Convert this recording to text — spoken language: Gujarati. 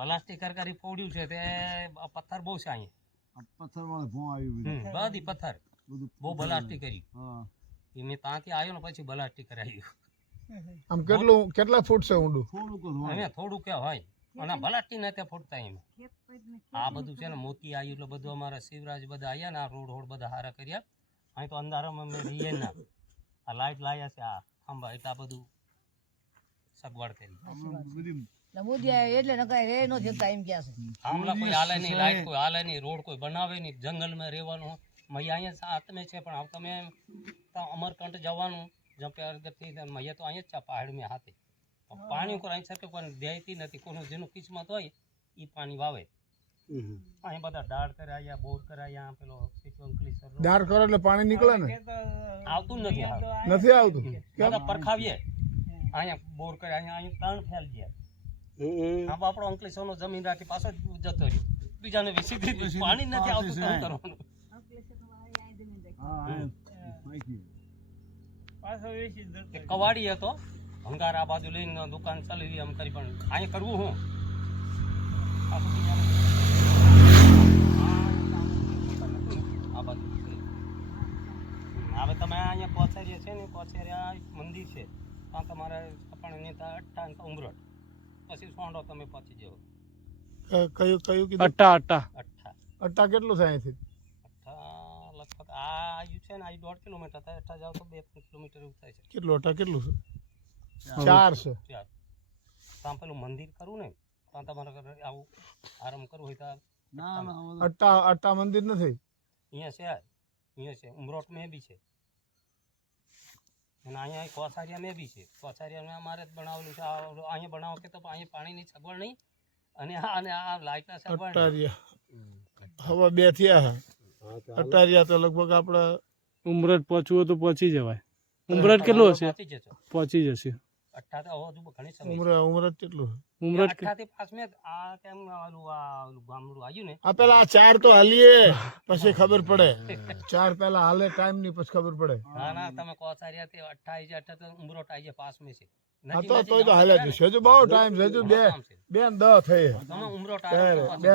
બલાસ્ટી કરી ફોડ્યું છે તે પથ્થર બહુ છે અહીંયા પથ્થર વાળે ભોં આવ્યું બધી પથ્થર બધું બહુ બલાસ્ટી કરી હા એ મેં ત્યાંથી આવ્યો ને પછી બલાસ્ટી કરાવ્યું આમ કેટલા ફૂટ છે ઊંડું? થોડુંક જ હોય અહીંયા થોડું કે હોય અને બલાસ્ટી નથી ફૂટતા એમાં આ બધું છે ને મોતી આવ્યું એટલે બધું અમારા શિવરાજ બધા આવ્યા ને આ રોડ બધા હારા કર્યા અહીં તો અંધારામાં અમે રહીએ ના આ લાઈટ લાયા છે આ ખાંભા એટલે આ બધું સગવડ કરી બધી મોદી આવ્યો એટલે નકાય રે નો જતા એમ ક્યાં છે આમલા કોઈ હાલે નહીં લાઈટ કોઈ હાલે નહીં રોડ કોઈ બનાવે નહીં જંગલમાં રહેવાનું મૈયા અહીંયા હાથમે છે પણ તમે અમરકંઠ જવાનું જપે અર્ધથી મૈયા તો અહીંયા જ છે પહાડમાં હાથે પાણી ઉપર અહીં સરકે કોઈ દેતી નથી કોઈનું જેનું કિસ્મત હોય એ પાણી વાવે અહીં બધા દાળ કરાયા બોર કરાયા પેલો અંકલેશ્વર દાળ કરો એટલે પાણી નીકળે ને? આવતું જ નથી નથી આવતું બધા પરખાવીએ અહીંયા બોર કરે અહીંયા ત્રણ ફેલ ગયા આમ આપણો અંકલેશ્વરનો જમીન રાખી પાછો જતો રહ્યો બીજાને વિસી દીધું પાણી નથી આવતું તો શું કરવાનું કવાડી હતો ભંગાર આ બાજુ લઈને દુકાન ચલાવી એમ કરી પણ અહીંયા કરવું હું આ બાજુ હવે તમે અહીંયા કોચેરિયા છે ને કોચેરિયા મંદિર છે ત્યાં તમારે પણ નેતા અઠ્ઠા ઉમરટ પછી સોંડો તમે પહોંચી જાઓ કયું કીધું? અઠ્ઠા અટ્ટા કેટલું છે અહીંથી? અઠ્ઠા લગભગ આ આવ્યું છે ને આ 1.5 કિલોમીટર થાય અઠ્ઠા જાવ તો 2 કિલોમીટર એવું થાય છે કેટલું અટ્ટા કેટલું છે? 4 છે. ત્યાં પેલું મંદિર કરવું ને ત્યાં તમારે આવું આરામ કરવું હોય તો ના ના અટ્ટા મંદિર નથી અહીંયા છે ઉમરોટ મેં બી છે અને અહીંયા કોસારિયા મેં બી છે કોસારિયા અમારે જ બનાવેલું છે અહીંયા બનાવો કે તો અહીંયા પાણીની સગવડ નહીં અને આ લાઇટના સગવડ અટ્ટારિયા હવે 2 થયા. અટ્ટારિયા તો લગભગ આપણે ઉમરટ પહોંચવું હોય તો પહોંચી જવાય. ઉમરટ કેટલું હશે? પહોંચી જશો પહોંચી જશે. અઠ્ઠા તો હજુ ઘણી સમય ઉમરટ કેટલું? ઉમરટ અઠ્ઠાથી પાસ મેં આ કેમ ઓલું ગામડું આવ્યું ને આ પેલા 4 તો હાલીએ પછી ખબર પડે. 4 પહેલા હાલે ટાઈમ ની પછી ખબર પડે. ના તમે કોસારિયા થી 28 તો ઉમરોટ આવી જાય પાસ મેં છે હા તો હાલે જ છે. હજુ બહુ ટાઈમ છે. હજુ 2 ને 10 થઈ. તમે ઉમરોટ બે